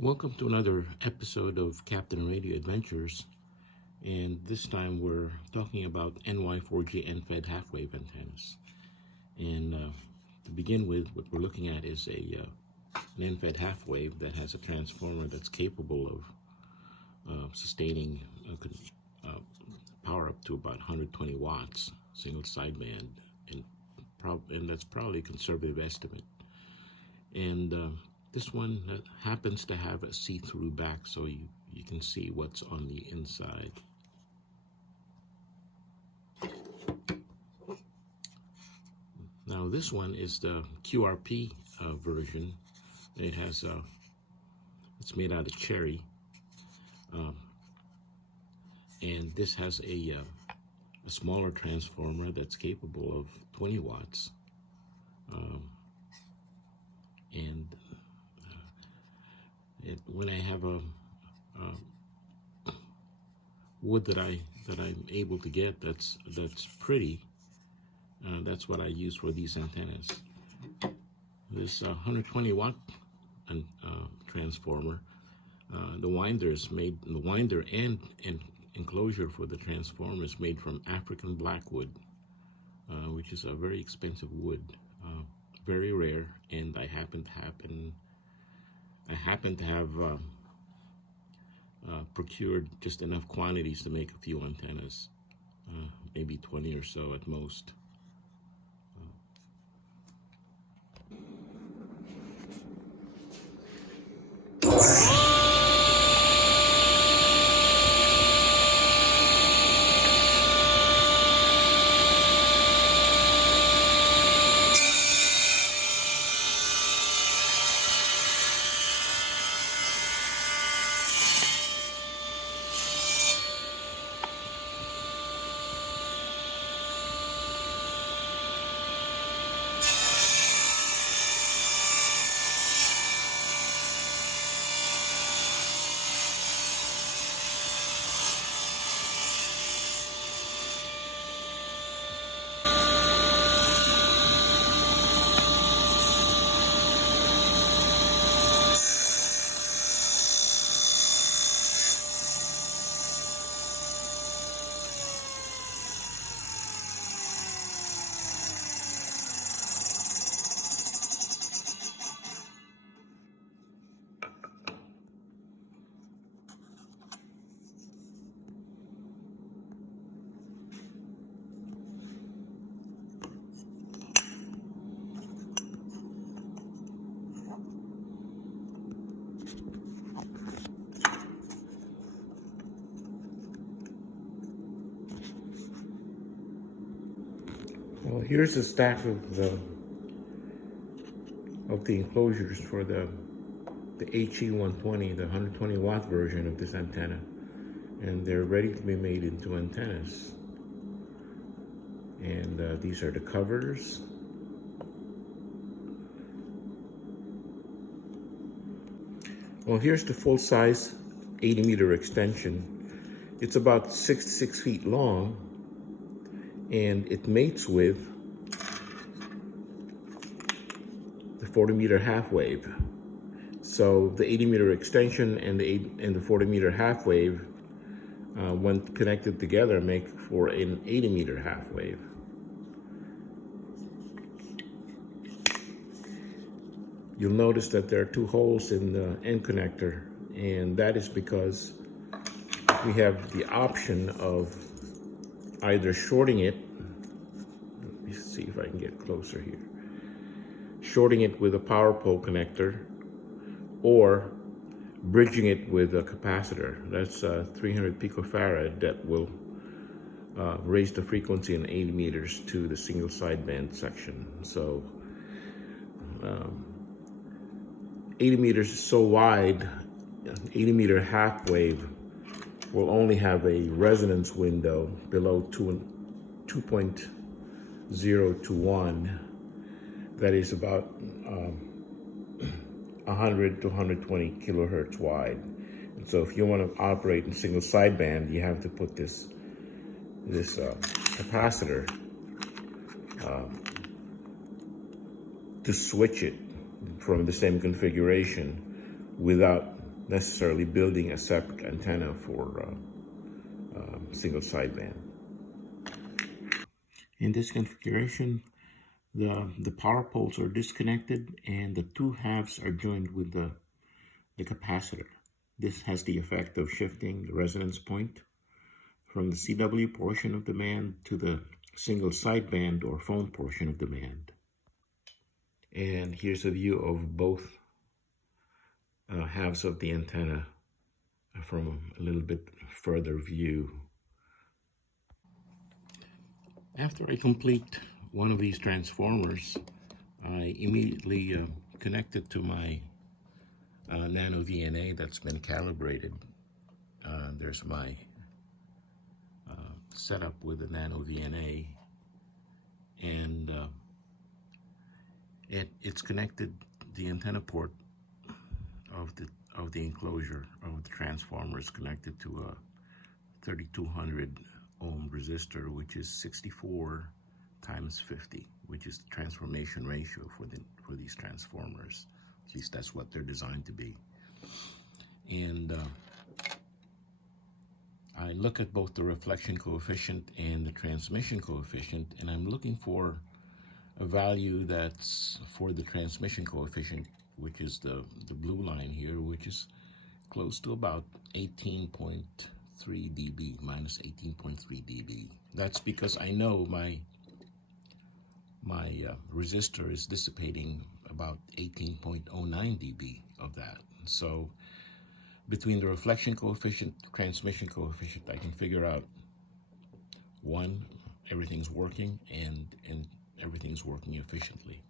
Welcome to another episode of Captain Radio Adventures, and this time we're talking about NY4G end-fed half-wave antennas. And to begin with, what we're looking at is an end-fed half-wave that has a transformer that's capable of sustaining power up to about 120 watts, single sideband, and that's probably a conservative estimate. And this one happens to have a see-through back, so you can see what's on the inside. Now this one is the QRP version. It has it's made out of cherry, and this has a smaller transformer that's capable of 20 watts, when I have a wood that I'm able to get that's pretty, that's what I use for these antennas. This 120 watt transformer, the winder and enclosure for the transformer is made from African blackwood, which is a very expensive wood, very rare, and I happen to have procured just enough quantities to make a few antennas, maybe 20 or so at most. Well, here's a stack of the enclosures for the HE120, the 120 watt version of this antenna, and they're ready to be made into antennas. And these are the covers. Well, here's the full-size 80-meter extension. It's about 6 feet long, and it mates with the 40-meter half-wave. So the 80-meter extension and the 40-meter half-wave, when connected together, make for an 80-meter half-wave. You'll notice that there are 2 holes in the end connector, and that is because we have the option of either shorting it, let me see if I can get closer here, shorting it with a power pole connector, or bridging it with a capacitor. That's 300 picofarad that will raise the frequency in 80 meters to the single sideband section. So 80 meters is so wide, 80-meter half-wave will only have a resonance window below 2.0 to 1. That is about 100 to 120 kilohertz wide. And so if you want to operate in single sideband, you have to put this capacitor to switch it from the same configuration without necessarily building a separate antenna for single sideband. In this configuration, the power poles are disconnected and the two halves are joined with the capacitor. This has the effect of shifting the resonance point from the CW portion of the band to the single sideband or phone portion of the band. And here's a view of both halves of the antenna from a little bit further view. After I complete one of these transformers, I immediately connect it to my NanoVNA that's been calibrated. There's my setup with the NanoVNA, and it's connected. The antenna port of the enclosure of the transformer is connected to a 3200 ohm resistor, which is 64 times 50, which is the transformation ratio for these transformers. At least that's what they're designed to be. And I look at both the reflection coefficient and the transmission coefficient, and I'm looking for a value that's for the transmission coefficient, which is the blue line here, which is close to about 18.3 dB, minus 18.3 dB. That's because I know my resistor is dissipating about 18.09 dB of that. So between the reflection coefficient, transmission coefficient, I can figure out, one, everything's working, and everything's working efficiently.